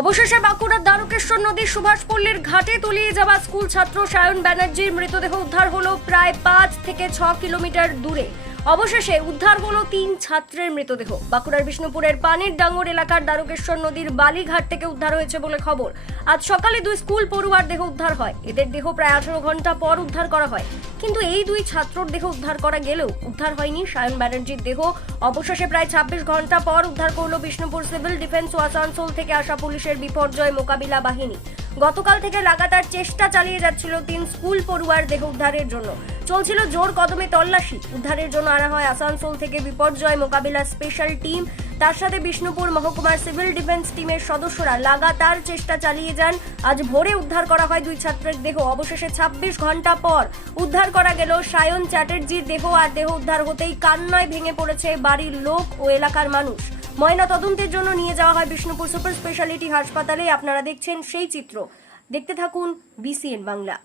অবশেষে বাঁকুড়ার দ্বারকেশ্বর নদীর সুভাষপল্লীর ঘাটে তলিয়ে যাওয়া স্কুল ছাত্র সায়ন ব্যানার্জির মৃতদেহ উদ্ধার হলো প্রায় পাঁচ থেকে ছ কিলোমিটার দূরে। অবশেষে উদ্ধার হলো তিন ছাত্রের মৃতদেহ। বাঁকুড়ার বিষ্ণুপুরের পানির ডাঙ্গর এলাকার দ্বারকেশ্বর নদীর বালিঘাট থেকে উদ্ধার হয়েছে বলে খবর। আজ সকালে দুই স্কুল পড়ুয়ার দেহ উদ্ধার হয়। এদের দেহ প্রায় আঠারো ঘণ্টা পর উদ্ধার করা হয়। কিন্তু এই দুই ছাত্রর দেহ উদ্ধার করা গেলেও উদ্ধার হয়নি সায়ন ব্যানার্জির দেহ। অবশেষে প্রায় ছাব্বিশ ঘণ্টা পর উদ্ধার করল বিষ্ণুপুর সিভিল ডিফেন্স ও আসানসোল থেকে আসা পুলিশের বিপর্যয় মোকাবিলা বাহিনী। গতকাল থেকে লাগাতার চেষ্টা চালিয়ে যাচ্ছিল তিন স্কুল পড়ুয়ার দেহ উদ্ধারের জন্য। চলছিল জোর কদমে তল্লাশি। উদ্ধারের জন্য আনা হয় আসানসোল থেকে বিপর্যয় মোকাবিলা স্পেশাল টিম। তার সাথে বিষ্ণুপুর মহকুমার সিভিল ডিফেন্স টিমের সদস্যরা লাগাতার চেষ্টা চালিয়ে যান। আজ ভোরে উদ্ধার করা হয় দুই ছাত্রের দেহ। অবশেষে ছাব্বিশ ঘণ্টা পর উদ্ধার করা গেল সায়ন চ্যাটার্জির দেহ। আর দেহ উদ্ধার হতেই কান্নায় ভেঙে পড়েছে বাড়ির লোক ও এলাকার মানুষ। ময়না তদন্তের জন্য নিয়ে যাওয়া হয় বিষ্ণুপুর সুপার স্পেশালিটি হাসপাতালে। আপনারা দেখছেন সেই চিত্র। দেখতে থাকুন বিসিএন বাংলা।